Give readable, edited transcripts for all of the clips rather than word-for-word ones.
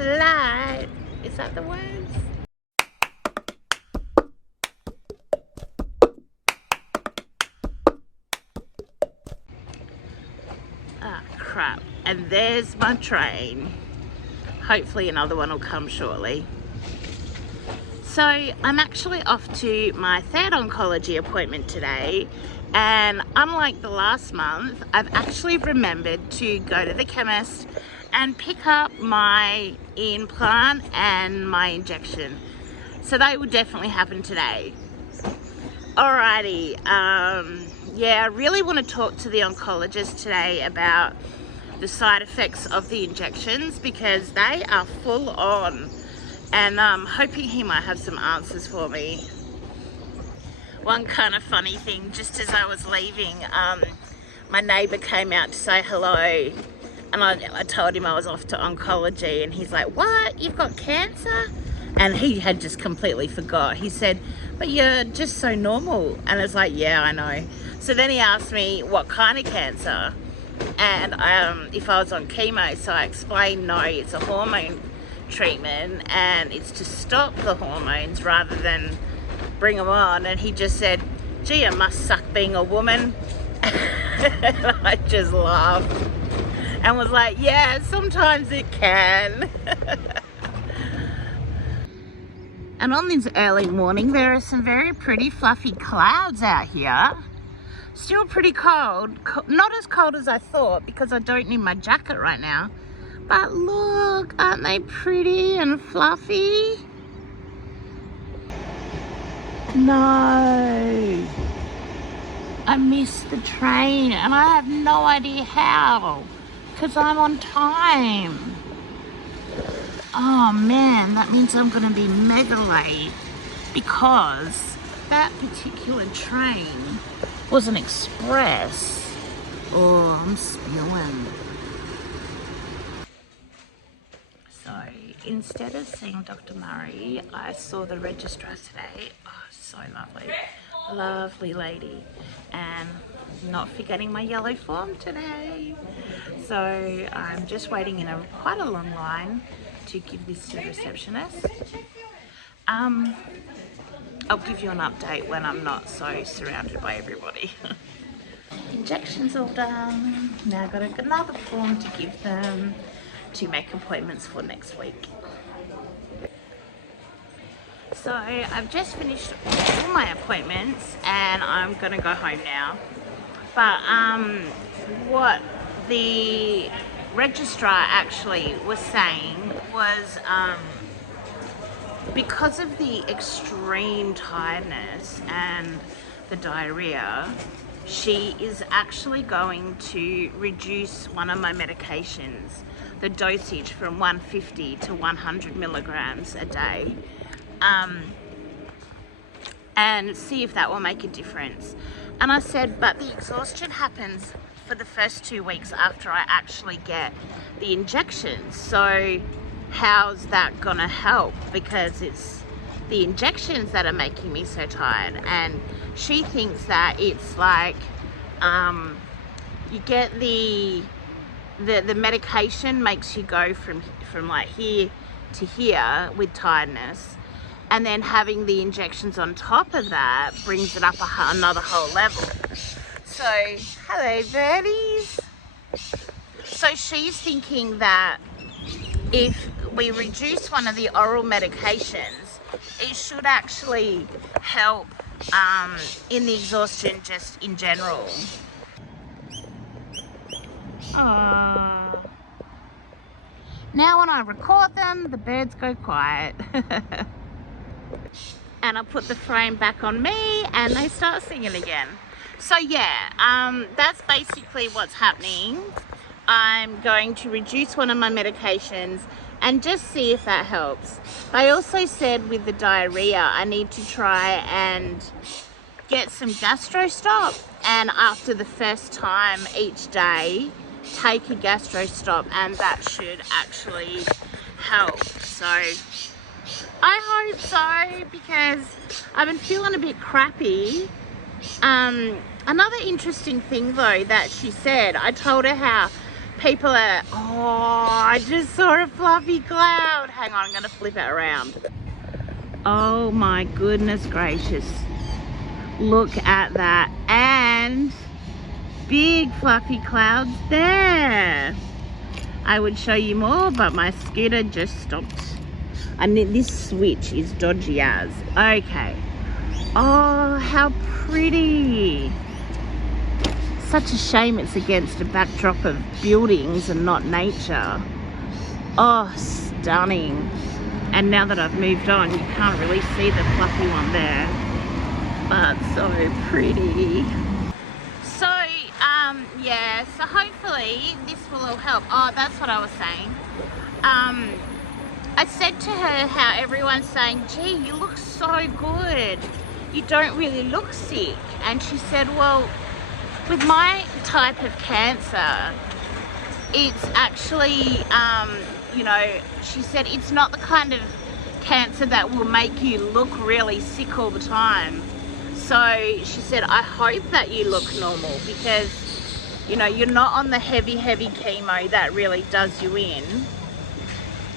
light. Is that the words? Ah, crap. And there's my train. Hopefully another one will come shortly. So I'm actually off to my third oncology appointment today, and unlike the last month, I've actually remembered to go to the chemist and pick up my implant and my injection. So they will definitely happen today. Alrighty, yeah, I really want to talk to the oncologist today about the side effects of the injections because they are full on, and I'm hoping he might have some answers for me. One kind of funny thing, just as I was leaving, my neighbour came out to say hello, and I told him I was off to oncology, and he's like, "What? You've got cancer?" And he had just completely forgot. He said, "But you're just so normal." And I was like, "Yeah, I know." So then he asked me what kind of cancer, and if I was on chemo. So I explained, no, it's a hormone treatment, and it's to stop the hormones rather than bring them on. And he just said, "Gee, it must suck being a woman." And I just laughed and was like, "Yeah, sometimes it can." And on this early morning, there are some very pretty fluffy clouds out here. Still pretty cold. Not as cold as I thought because I don't need my jacket right now. But look, aren't they pretty and fluffy? No. I missed the train and I have no idea how because I'm on time. Oh man, that means I'm going to be mega late because that particular train was an express. Oh, I'm spewing. So instead of seeing Dr. Murray, I saw the registrar today. Oh, so lovely. Lovely lady. And not forgetting my yellow form today. So I'm just waiting in quite a long line to give this to the receptionist. I'll give you an update when I'm not so surrounded by everybody. Injections all done. Now I've got another form to give them to make appointments for next week. So I've just finished all my appointments and I'm gonna go home now. But what the registrar actually was saying was because of the extreme tiredness and the diarrhea, she is actually going to reduce one of my medications, the dosage, from 150 to 100 milligrams a day, and see if that will make a difference. And I said, but the exhaustion happens for the first 2 weeks after I actually get the injections. So how's that gonna help? Because it's the injections that are making me so tired. And she thinks that it's like you get the medication makes you go from like here to here with tiredness, and then having the injections on top of that brings it up another whole level. So hello birdies. So she's thinking that if we reduce one of the oral medications, it should actually help in the exhaustion just in general. Now when I record them, the birds go quiet. And I put the frame back on me and they start singing again. So yeah, that's basically what's happening. I'm going to reduce one of my medications and just see if that helps. I also said with the diarrhea, I need to try and get some gastro stop, and after the first time each day, take a gastro stop, and that should actually help. So I hope so, because I've been feeling a bit crappy. Another interesting thing though that she said, I told her how People are, oh, I just saw a fluffy cloud. Hang on, I'm gonna flip it around. Oh my goodness gracious. Look at that. And big fluffy clouds there. I would show you more, but my scooter just stopped. And this switch is dodgy as. Okay. Oh, how pretty. Such a shame it's against a backdrop of buildings and not nature. Oh, stunning. And now that I've moved on, you can't really see the fluffy one there. But so pretty. So, yeah, so hopefully this will all help. Oh, that's what I was saying. I said to her how everyone's saying, gee, you look so good. You don't really look sick. And she said, well, with my type of cancer, it's actually, you know, she said it's not the kind of cancer that will make you look really sick all the time. So she said, I hope that you look normal because, you know, you're not on the heavy chemo that really does you in.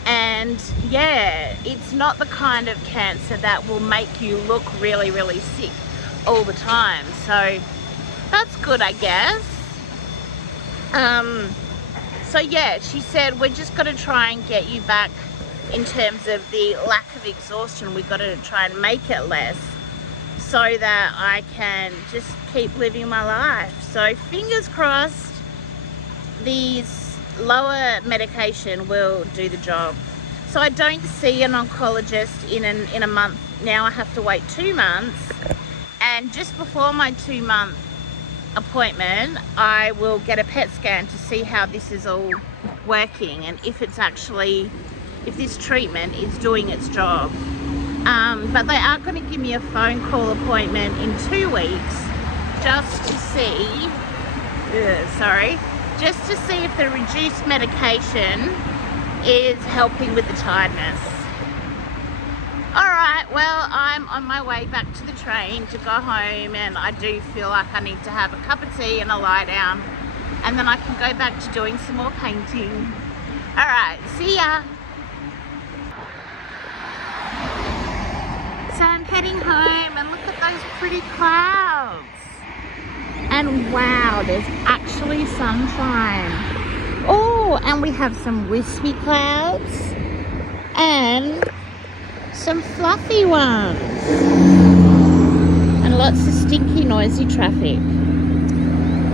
And yeah, it's not the kind of cancer that will make you look really sick all the time. So that's good, I guess. So yeah, she said, we're just got to try and get you back in terms of the lack of exhaustion. We've got to try and make it less so that I can just keep living my life. So fingers crossed these lower medication will do the job. So I don't see an oncologist in a month. Now I have to wait 2 months. And just before my 2-month appointment, I will get a PET scan to see how this is all working and if it's actually, if this treatment is doing its job. But they are going to give me a phone call appointment in 2 weeks just to see, just to see if the reduced medication is helping with the tiredness. Alright, well, I'm on my way back to the train to go home, and I do feel like I need to have a cup of tea and a lie down, and then I can go back to doing some more painting. Alright, see ya! So I'm heading home, and look at those pretty clouds. And wow, there's actually sunshine. Oh, and we have some wispy clouds and some fluffy ones. And lots of stinky, noisy traffic.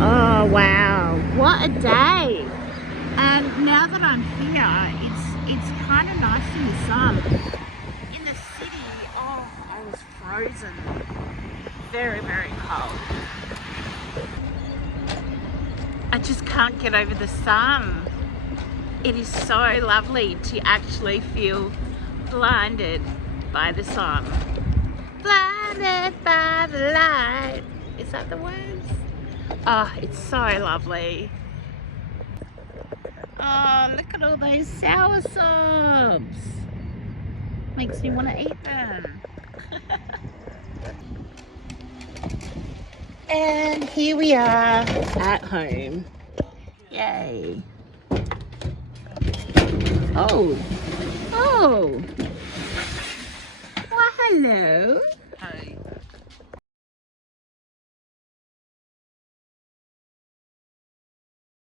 Oh wow, what a day. And now that I'm here, it's kind of nice in the sun. In the city, oh, I was frozen. Very cold. I just can't get over the sun. It is so lovely to actually feel blinded by the sun. Blinded by the light. Is that the words? Oh, it's so lovely. Oh, look at all those soursop. Makes me want to eat them. And here we are at home. Yay. Oh. Well, hello.